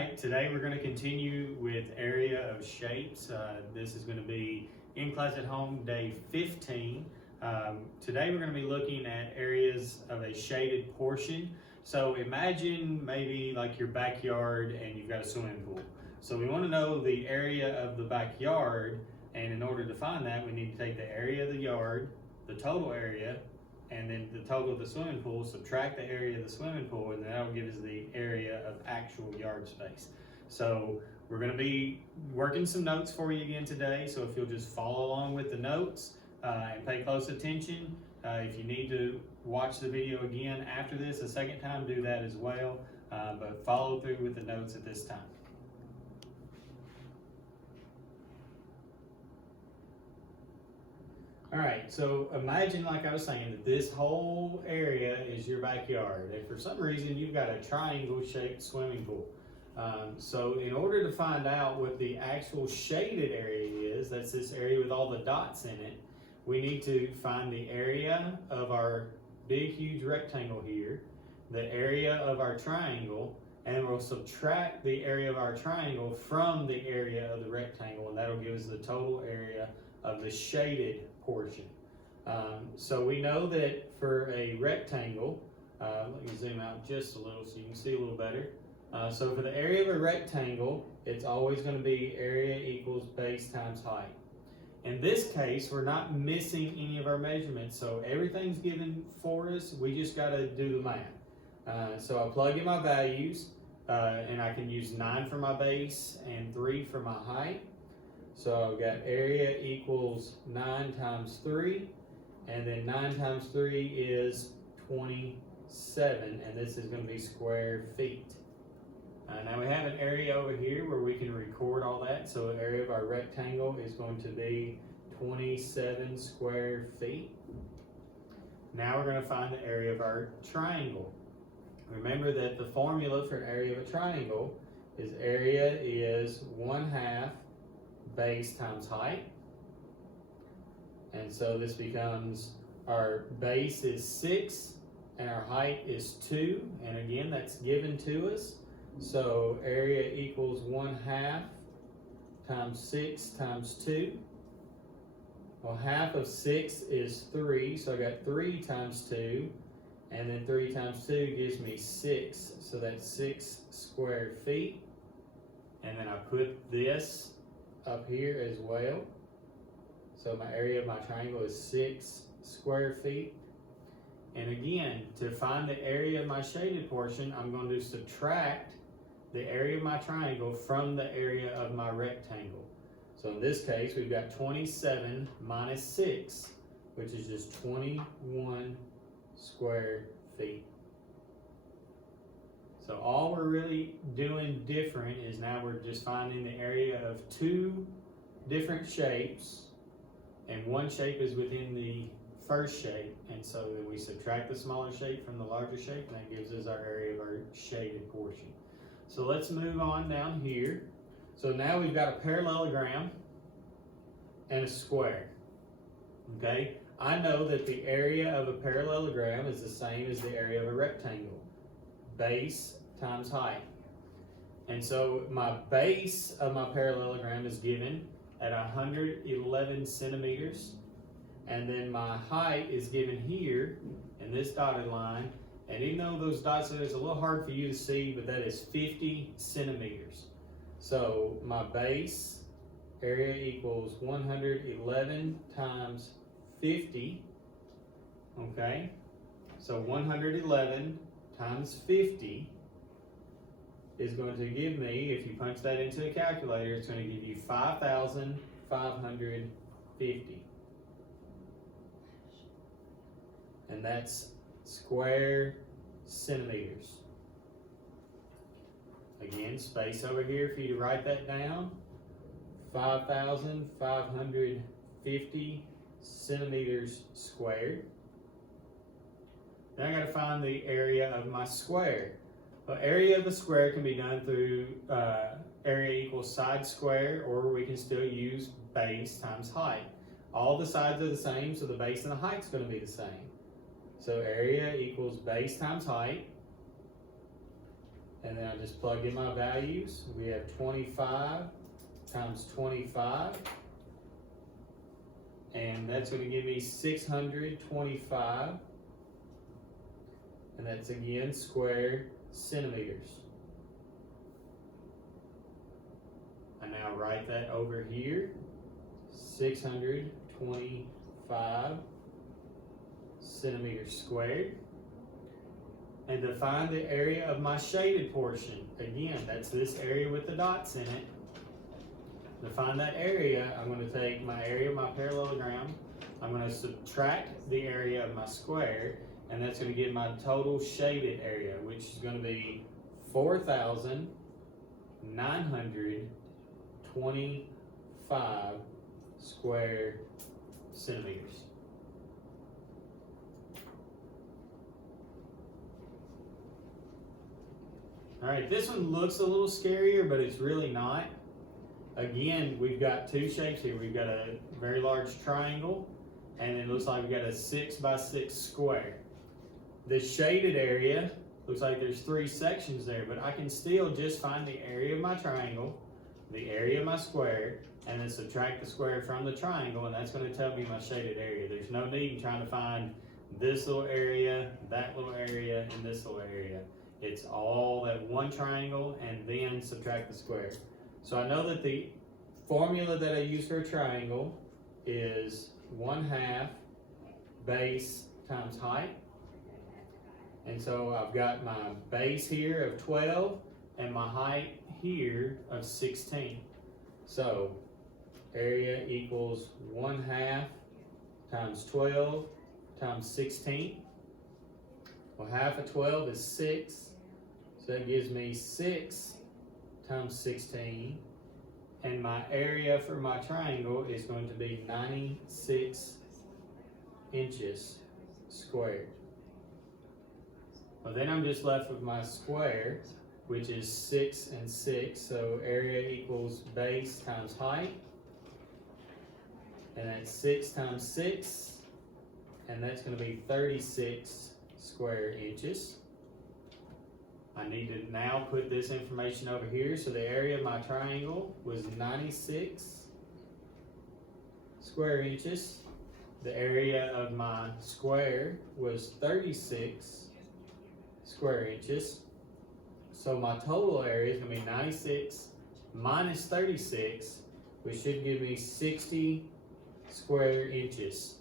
right, today we're going to continue with area of shapes. This is going to be in class at home day 15. Today we're going to be looking at areas of a shaded portion. So imagine maybe like your backyard and you've got a swimming pool. So we want to know the area of the backyard, and in order to find that we need to take the area of the yard, the total area, and then the total of the swimming pool, subtract the area of the swimming pool, and that'll give us the area of actual yard space. So we're going to be working some notes for you again today, so if you'll just follow along with the notes and pay close attention. If you need to watch the video again after this a second time, do that as well, but follow through with the notes at this time. All right, so imagine, like I was saying, that this whole area is your backyard, and for some reason you've got a triangle-shaped swimming pool. So in order to find out what the actual shaded area is, that's this area with all the dots in it, we need to find the area of our big, huge rectangle here, the area of our triangle, and we'll subtract the area of our triangle from the area of the rectangle, and that'll give us the total area of the shaded portion. So we know that for a rectangle, let me zoom out just a little so you can see a little better. So for the area of a rectangle, it's always going to be area equals base times height. In this case, we're not missing any of our measurements, so everything's given for us. We just got to do the math. So I plug in my values, and I can use 9 for my base and 3 for my height. So I've got area equals 9 times 3, and then 9 times 3 is 27, and this is going to be square feet. Now we have an area over here where we can record all that, so the area of our rectangle is going to be 27 square feet. Now we're going to find the area of our triangle. Remember that the formula for area of a triangle is area is 1/2 base times height, and so this becomes our base is 6 and our height is 2, and again that's given to us, so area equals 1/2 times 6 times 2. Well, half of 6 is 3, so I got 3 times 2, and then 3 times 2 gives me 6, so that's 6 square feet, and then I put this up here as well. So my area of my triangle is 6 square feet. And again, to find the area of my shaded portion, I'm going to subtract the area of my triangle from the area of my rectangle. So in this case, we've got 27 minus 6, which is just 21 square feet. So all we're really doing different is now we're just finding the area of 2 different shapes, and one shape is within the first shape, and so then we subtract the smaller shape from the larger shape, and that gives us our area of our shaded portion. So let's move on down here. So now we've got a parallelogram and a square. Okay, I know that the area of a parallelogram is the same as the area of a rectangle. Base times height. And so my base of my parallelogram is given at 111 centimeters. And then my height is given here in this dotted line. And even though those dots are, it's a little hard for you to see, but that is 50 centimeters. So my base area equals 111 times 50. Okay, so 111 times 50 is going to give me, if you punch that into a calculator, it's going to give you 5,550. And that's square centimeters. Again, space over here for you to write that down. 5,550 centimeters squared. Then I got to find the area of my square. Well, area of the square can be done through area equals side square, or we can still use base times height. All the sides are the same, so the base and the height is going to be the same. So area equals base times height, and then I just plug in my values. We have 25 times 25, and that's going to give me 625, and that's again square centimeters. I now write that over here, 625 centimeters squared. And to find the area of my shaded portion, again, that's this area with the dots in it. To find that area, I'm going to take my area of my parallelogram, I'm going to subtract the area of my square, and that's going to give my total shaded area, which is going to be 4,925 square centimeters. All right, this one looks a little scarier, but it's really not. Again, we've got two shapes here. We've got a very large triangle, and it looks like we've got a 6 by 6 square. The shaded area looks like there's 3 sections there, but I can still just find the area of my triangle, the area of my square, and then subtract the square from the triangle, and that's going to tell me my shaded area. There's no need in trying to find this little area, that little area, and this little area. It's all that one triangle and then subtract the square. So I know that the formula that I use for a triangle is 1/2 base times height. And so I've got my base here of 12 and my height here of 16. So area equals 1/2 times 12 times 16. Well, half of 12 is 6. So that gives me 6 times 16, and my area for my triangle is going to be 96 inches squared. Well, then I'm just left with my square, which is 6 and 6, so area equals base times height, and that's 6 times 6, and that's going to be 36 square inches. I need to now put this information over here. So the area of my triangle was 96 square inches. The area of my square was 36 square inches. So my total area is going to be 96 minus 36, which should give me 60 square inches.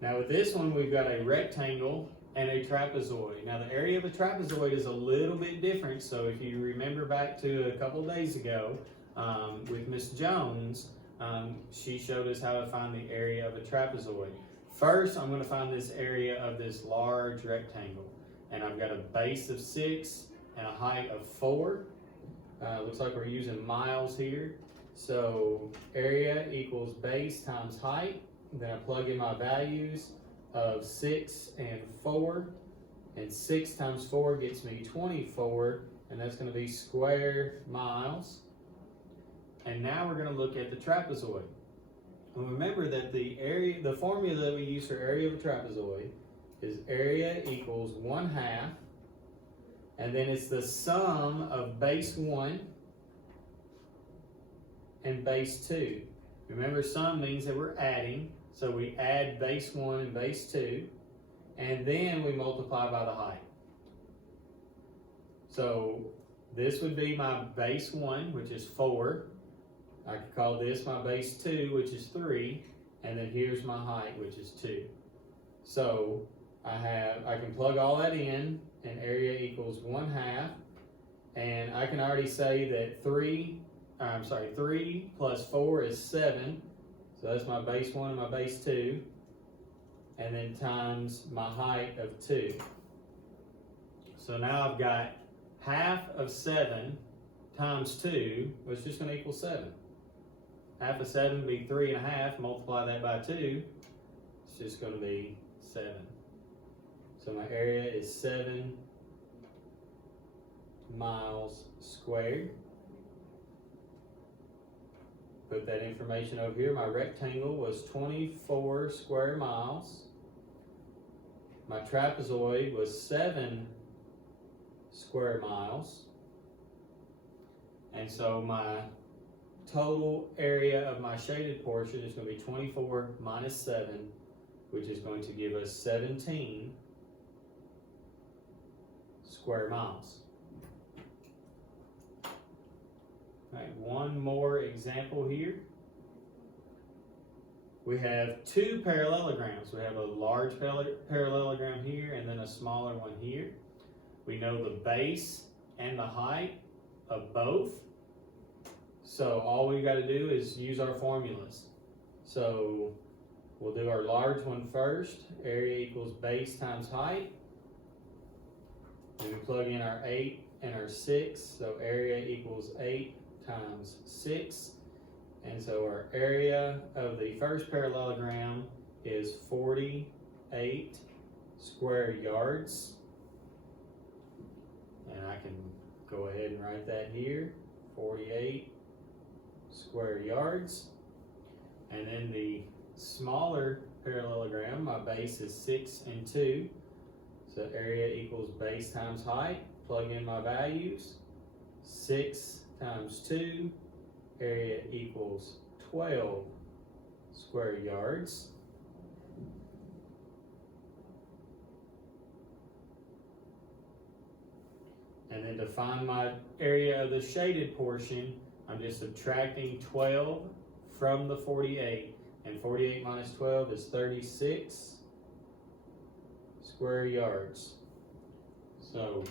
Now with this one, we've got a rectangle and a trapezoid. Now the area of a trapezoid is a little bit different. So if you remember back to a couple days ago with Miss Jones, she showed us how to find the area of a trapezoid. First, I'm going to find this area of this large rectangle. And I've got a base of 6 and a height of 4. Looks like we're using miles here. So area equals base times height. Then I plug in my values of 6 and 4, and 6 times 4 gets me 24, and that's going to be square miles. And now we're going to look at the trapezoid. And remember that the formula that we use for area of a trapezoid is area equals 1/2, and then it's the sum of base 1 and base 2. Remember, sum means that we're adding. So we add base 1 and base 2, and then we multiply by the height. So this would be my base 1, which is 4. I could call this my base 2, which is 3, and then here's my height, which is 2. So I can plug all that in, and area equals 1/2, and I can already say that 3 plus 4 is 7. So that's my base 1 and my base 2, and then times my height of 2. So now I've got half of 7 times 2, which is just going to equal 7. Half of 7 would be 3.5, multiply that by 2, it's just going to be 7. So my area is 7 miles squared. put that information over here. My rectangle was 24 square miles. My trapezoid was 7 square miles. And so my total area of my shaded portion is going to be 24 minus 7, which is going to give us 17 square miles. All right, one more example here. We have two parallelograms. We have a large parallelogram here and then a smaller one here. We know the base and the height of both. So all we got to do is use our formulas. So we'll do our large one first. Area equals base times height. And we plug in our 8 and our 6. So area equals 8 times 6. And so our area of the first parallelogram is 48 square yards. And I can go ahead and write that here, 48 square yards. And then the smaller parallelogram, my base is 6 and 2. So area equals base times height. Plug in my values. 6 times 2. Area equals 12 square yards. And then to find my area of the shaded portion, I'm just subtracting 12 from the 48. And 48 minus 12 is 36 square yards. So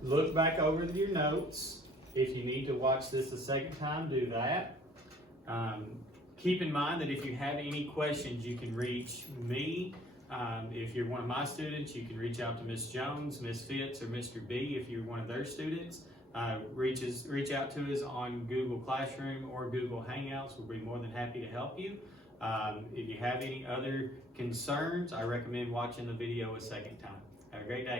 look back over your notes. If you need to watch this a second time, do that. Keep in mind that if you have any questions, you can reach me. If you're one of my students, you can reach out to Ms. Jones, Ms. Fitz, or Mr. B if you're one of their students. Reach out to us on Google Classroom or Google Hangouts. We'll be more than happy to help you. If you have any other concerns, I recommend watching the video a second time. Have a great day.